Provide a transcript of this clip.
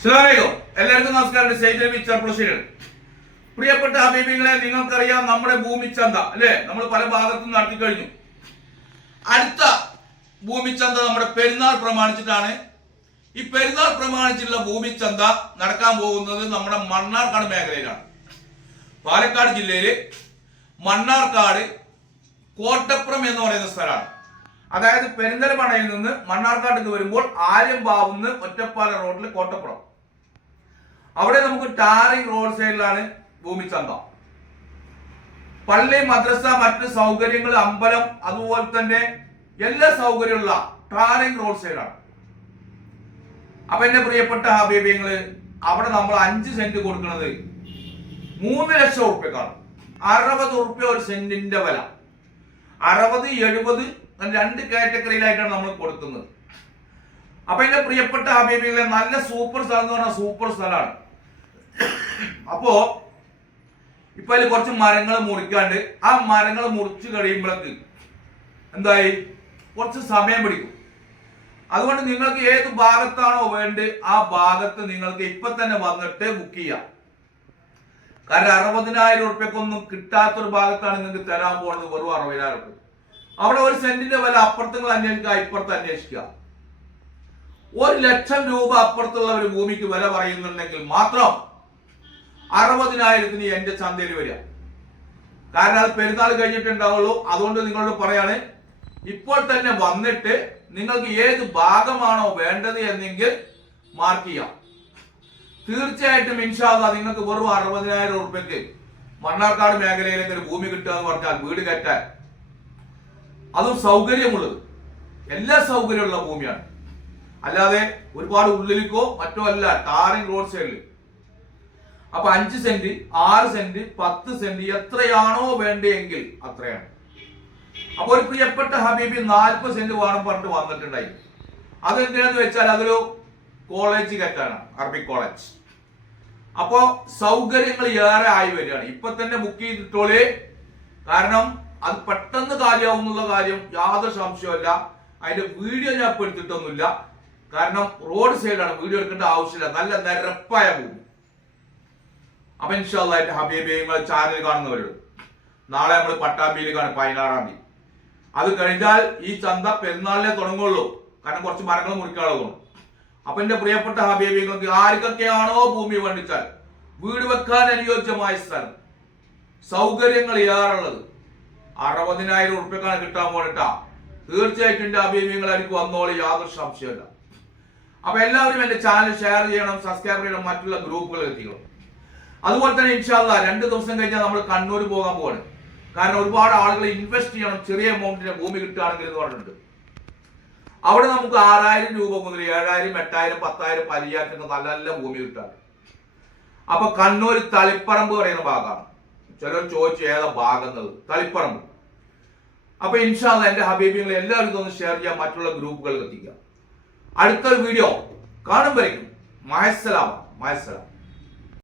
സ്ലാലേഖം എല്ലാവർക്കും നമസ്കാരം. സ്റ്റേറ്റ് പ്രിയപ്പെട്ട ഹബീബിങ്ങളെ നിങ്ങൾക്കറിയാം നമ്മുടെ ഭൂമിച്ചന്ത അല്ലെ? നമ്മൾ പല ഭാഗത്തും നടത്തി കഴിഞ്ഞു. അടുത്ത ഭൂമിച്ചന്ത നമ്മുടെ പെരുന്നാൾ പ്രമാണിച്ചിട്ടാണ്. ഈ പെരുന്നാൾ പ്രമാണിച്ചുള്ള ഭൂമിച്ചന്ത നടക്കാൻ പോകുന്നത് നമ്മുടെ മണ്ണാർക്കാട് മേഖലയിലാണ്. പാലക്കാട് ജില്ലയിൽ മണ്ണാർക്കാട് കോട്ടപ്പുറം എന്ന് പറയുന്ന സ്ഥലമാണ്. അതായത് പെരിന്തൽമണയിൽ നിന്ന് മണ്ണാർക്കാട്ടേക്ക് വരുമ്പോൾ ആര്യമ്പാവുന്ന് ഒറ്റപ്പാല റോഡിൽ കോട്ടപ്പുറം. അവിടെ നമുക്ക് ടാറിംഗ് റോഡ് സൈഡിലാണ് ഭൂമി ചന്ത പള്ളി മദ്രസ മറ്റ് സൗകര്യങ്ങൾ അമ്പലം അതുപോലെ തന്നെ എല്ലാ സൗകര്യമുള്ള ടാറിംഗ് റോഡ് സൈഡാണ് അപ്പൊ എന്റെ പ്രിയപ്പെട്ട ഹാബിയങ്ങൾ അവിടെ നമ്മൾ അഞ്ച് സെന്റ് കൊടുക്കുന്നത് മൂന്ന് ലക്ഷം ഉറുപ്പ്യക്കാണ്. അറുപത് ഉറുപ്പ്യ ഒരു സെന്റിന്റെ വില. അറുപത് എഴുപത് രണ്ട് കാറ്റഗറിയിലായിട്ടാണ് നമ്മൾ കൊടുക്കുന്നത്. അപ്പൊ എന്റെ പ്രിയപ്പെട്ട ഹബീബികളെ നല്ല സൂപ്പർ സ്ഥലം എന്ന് പറഞ്ഞാൽ സൂപ്പർ സ്ഥലമാണ്. അപ്പോ ഇപ്പൊ അതിൽ കുറച്ച് മരങ്ങൾ മുറിക്കാണ്ട് ആ മരങ്ങൾ മുറിച്ച് കഴിയുമ്പോഴേക്ക് എന്തായി? കുറച്ച് സമയം പിടിക്കും. അതുകൊണ്ട് നിങ്ങൾക്ക് ഏത് ഭാഗത്താണോ വേണ്ടത് ആ ഭാഗത്ത് നിങ്ങൾക്ക് ഇപ്പൊ തന്നെ വന്നിട്ട് ബുക്ക് ചെയ്യാം. കാരണം അറുപതിനായിരം ഉറുപ്പ്യക്കൊന്നും കിട്ടാത്തൊരു ഭാഗത്താണ് നിങ്ങൾക്ക് തരാൻ പോകുന്നത് വെറും അറുപതിനായിരം ഉറുപ്പ്യ. അവിടെ ഒരു സെന്റിന്റെ വില അപ്പുറത്തുങ്ങൾ അന്വേഷിക്കുക ഇപ്പുറത്ത് അന്വേഷിക്കുക. ഒരു ലക്ഷം രൂപ അപ്പുറത്തുള്ള ഒരു ഭൂമിക്ക് വില പറയുന്നുണ്ടെങ്കിൽ മാത്രം അറുപതിനായിരത്തിന് എന്റെ ചന്തയിൽ വരിക. കാരണം അത് പെരുന്നാൾ കഴിഞ്ഞിട്ടുണ്ടാവുള്ളൂ. അതുകൊണ്ട് നിങ്ങളോട് പറയാണ് ഇപ്പോൾ തന്നെ വന്നിട്ട് നിങ്ങൾക്ക് ഏത് ഭാഗമാണോ വേണ്ടത് എന്നെങ്കിൽ മാർക്ക് ചെയ്യാം. തീർച്ചയായിട്ടും ഇൻഷാദ നിങ്ങൾക്ക് വെറും അറുപതിനായിരം ഉറുപ്പ്യക്ക് മണ്ണാർക്കാട് മേഖലയിലേക്ക് ഒരു ഭൂമി കിട്ടുക എന്ന് പറഞ്ഞാൽ വീട് കയറ്റാൻ അതും സൗകര്യമുള്ളത്. എല്ലാ സൗകര്യമുള്ള ഭൂമിയാണ്. അല്ലാതെ ഒരുപാട് ഉള്ളിലേക്കോ മറ്റോ അല്ല ടാറിംഗ് റോഡ് സൈഡിൽ അപ്പൊ അഞ്ച് സെന്റ് ആറ് സെന്റ് പത്ത് സെന്റ് എത്രയാണോ വേണ്ടതെങ്കിൽ അത്രയാണ്. അപ്പൊ ഒരു പ്രിയപ്പെട്ട ഹബീബി നാൽപ്പത് സെന്റ് വേണം പറഞ്ഞിട്ട് വന്നിട്ടുണ്ടായി. അതെന്തിനാന്ന് വെച്ചാൽ അതൊരു കോളേജ് കെട്ടാണ് അറബിക് കോളേജ് അപ്പോ സൗകര്യങ്ങൾ ഏറെ ആയി വരികയാണ്. ഇപ്പൊ തന്നെ ബുക്ക് ചെയ്തിട്ടോളേ. കാരണം അത് പെട്ടെന്ന് കാര്യമാവും എന്നുള്ള കാര്യം യാതൊരു സംശയമല്ല അതിന്റെ വീഡിയോ ഞാൻ ഇപ്പൊ എടുത്തിട്ടൊന്നുമില്ല. കാരണം റോഡ് സൈഡാണ് വീഡിയോ എടുക്കേണ്ട ആവശ്യമില്ല. നല്ല നിരപ്പായ ഭൂമി. അപ്പൊ ഇൻഷാല്ല എന്റെ ഹബീബി നിങ്ങളെ ചാനൽ കാണുന്നവരോട്. നാളെ നമ്മൾ പട്ടാമ്പിയിൽ കാണും. പതിനാറാം തീയതി. അത് കഴിഞ്ഞാൽ ഈ ചന്ത പെരുന്നാളിനെ തുടങ്ങുള്ളൂ. കാരണം കുറച്ച് മരങ്ങൾ മുറിക്കാനുള്ളതാണ് അപ്പൊ എന്റെ പ്രിയപ്പെട്ട ഹബീബിങ്ങൾക്ക് ആർക്കൊക്കെയാണോ ഭൂമി വേണ്ടിച്ചാൽ വീട് വെക്കാൻ അനുയോജ്യമായ സ്ഥലം. സൗകര്യങ്ങൾ ഏറുള്ളത് അറുപതിനായിരം ഉറുപ്പ്യക്കാണ് കിട്ടാൻ പോണിട്ടാ. തീർച്ചയായിട്ടും അഭിമുഖങ്ങൾ എനിക്ക് വന്നോളി യാതൊരു സംശയമല്ല അപ്പൊ എല്ലാവരും എന്റെ ചാനൽ ഷെയർ ചെയ്യണം സബ്സ്ക്രൈബ് ചെയ്യണം മറ്റുള്ള ഗ്രൂപ്പുകൾ എത്തിക്കണം. അതുപോലെ തന്നെ ഇൻഷാല്ല രണ്ട് ദിവസം കഴിഞ്ഞാൽ നമ്മൾ കണ്ണൂർ പോകാൻ പോവാണ്. കാരണം ഒരുപാട് ആളുകൾ ഇൻവെസ്റ്റ് ചെയ്യണം ചെറിയ എമൗണ്ടിന് ഭൂമി കിട്ടുകയാണെങ്കിൽ എന്ന് പറഞ്ഞിട്ടുണ്ട്. അവിടെ നമുക്ക് ആറായിരം രൂപ മുതൽ ഏഴായിരം എട്ടായിരം പത്തായിരം പതിനായിരത്തിന് നല്ല നല്ല ഭൂമി കിട്ടാറ് അപ്പൊ കണ്ണൂർ തളിപ്പറമ്പ് പറയുന്ന ഭാഗമാണ്. ചിലർ ചോദിച്ചു ഏതാ ഭാഗം എന്നത് തളിപ്പറമ്പ്. അപ്പൊ ഇൻഷാല്ല എന്റെ ഹബീബികൾ എല്ലാവരും ഇതൊന്ന് ഷെയർ ചെയ്യാൻ മറ്റുള്ള ഗ്രൂപ്പുകളിൽ എത്തിക്കുക. അടുത്തൊരു വീഡിയോ കാണുമ്പോഴേക്കും. മഹസലാം മഹസലാം